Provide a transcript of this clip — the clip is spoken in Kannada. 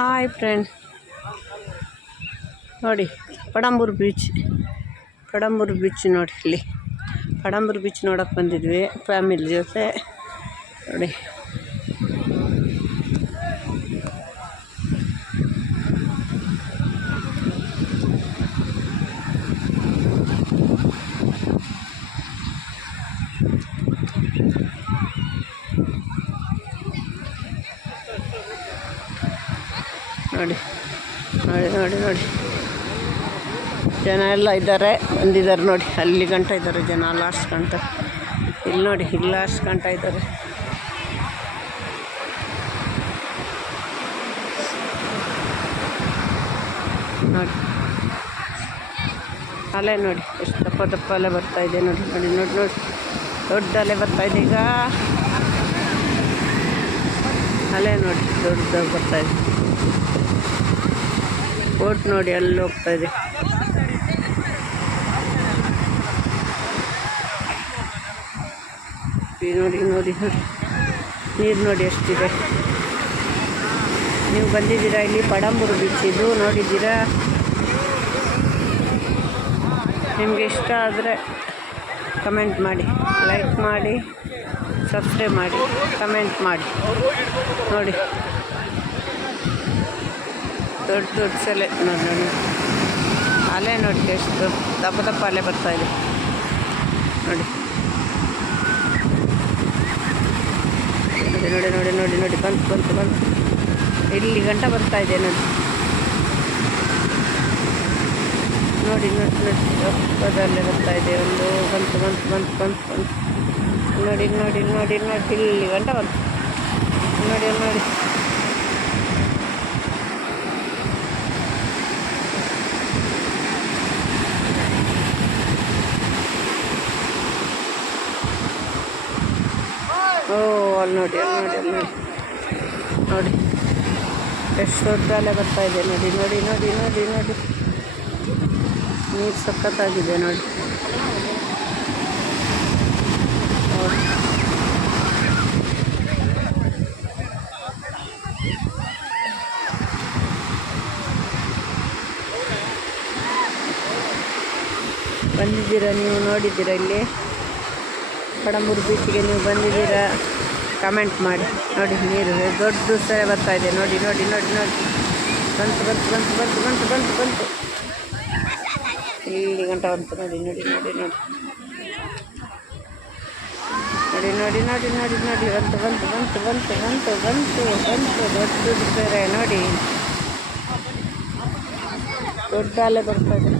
ಹಾಯ್ ಫ್ರೆಂಡ್, ನೋಡಿ ಪಡಂಬೂರು ಬೀಚ್ ನೋಡಿ. ಇಲ್ಲಿ ಪಡಂಬೂರು ಬೀಚ್ ನೋಡೋಕೆ ಬಂದಿದ್ವಿ ಫ್ಯಾಮಿಲಿ ಜೊತೆ. ನೋಡಿ ನೋಡಿ ನೋಡಿ ನೋಡಿ ನೋಡಿ ಜನ ಎಲ್ಲ ಬಂದಿದ್ದಾರೆ ನೋಡಿ. ಅಲ್ಲಿ ಗಂಟ ಇದ್ದಾರೆ ಜನ, ಲಾಸ್ಟ್ ಗಂಟ. ಇಲ್ಲಿ ನೋಡಿ, ಇಲ್ಲಿ ಲಾಸ್ಟ್ ಗಂಟ ಇದ್ದಾರೆ. ನೋಡಿ ಅಲೆ ನೋಡಿ, ಎಷ್ಟು ದಪ್ಪ ಅಲೆ ಬರ್ತಾ ಇದೆ ನೋಡಿ. ನೋಡಿ ನೋಡಿ ನೋಡಿ ದೊಡ್ಡ ಅಲೆ ಬರ್ತಾ ಇದೆ ಈಗ. ಅಲೆ ನೋಡಿ ದೊಡ್ಡದಾಗಿ ಬರ್ತಾ ಇದೆ. ಬೋಟ್ ನೋಡಿ ಅಲ್ಲಿ ಹೋಗ್ತಾ ಇದೆ. ನೋಡಿ ನೋಡಿ ನೋಡಿ ನೀರು ನೋಡಿ ಎಷ್ಟಿದೆ. ನೀವು ಬಂದಿದ್ದೀರಾ ಇಲ್ಲಿ ಪಡಂಬೂರು ಬೀಚ್, ಇದು ನೋಡಿದ್ದೀರಾ? ನಿಮಗೆ ಇಷ್ಟ ಆದರೆ ಕಮೆಂಟ್ ಮಾಡಿ, ಲೈಕ್ ಮಾಡಿ, ಸಬ್ಸ್ಕ್ರೈಬ್ ಮಾಡಿ, ಕಮೆಂಟ್ ಮಾಡಿ. ನೋಡಿ ದೊಡ್ಡ ಸೆಲೆ ನೋಡಿ ನೋಡಿ ಅಲೆ ನೋಡಿ, ಎಷ್ಟು ದಪ್ಪ ಅಲೆ ಬರ್ತಾ ಇದೆ ನೋಡಿ. ನೋಡಿ ನೋಡಿ ನೋಡಿ ನೋಡಿ ಬಂತು ಇಲ್ಲಿ ಗಂಟ ಬರ್ತಾ ಇದೆ ನೋಡಿ. ನೋಡಿ ನೋಡಿ ನೋಡಿ ದಪ್ಪದಲ್ಲೇ ಬರ್ತಾ ಇದೆ. ಒಂದು ಬಂತು ನೋಡಿ ನೋಡಿ ನೋಡಿ ನೋಡಿ ಇಲ್ಲಿ ಗಂಟ ಬಂತು ನೋಡಿ ನೋಡಿ. ಅಲ್ಲಿ ನೋಡಿ ನೋಡಿ ಎಷ್ಟು ದೊಡ್ಡ ಅಲೆ ಬರ್ತಾ ಇದೆ ನೋಡಿ. ನೋಡಿ ನೋಡಿ ನೋಡಿ ನೋಡಿ ನೀರು ಸಖತ್ತಾಗಿದೆ ನೋಡಿ. ಬಂದಿದ್ದೀರಾ ನೀವು? ನೋಡಿದ್ದೀರಾ ಇಲ್ಲಿ ಪಡಂಬೂರು ಬೀಚಿಗೆ ನೀವು ಬಂದಿದ್ದೀರಾ? ಕಮೆಂಟ್ ಮಾಡಿ. ನೋಡಿ ನೀರು ದೊಡ್ಡ ಸೆರೆ ಬರ್ತಾ ಇದೆ ನೋಡಿ ನೋಡಿ ನೋಡಿ ನೋಡಿ ಬಂತು ಇಲ್ಲಿ ಗಂಟ ಬಂತು ನೋಡಿ ನೋಡಿ ನೋಡಿ ನೋಡಿ ನೋಡಿ ನೋಡಿ ನೋಡಿ ನೋಡಿ ಬಂತು ದೊಡ್ಡ ಸೆರೆ ನೋಡಿ. ದೊಡ್ಡ ಅಲೆ ಬರ್ತಾ ಇದೆ.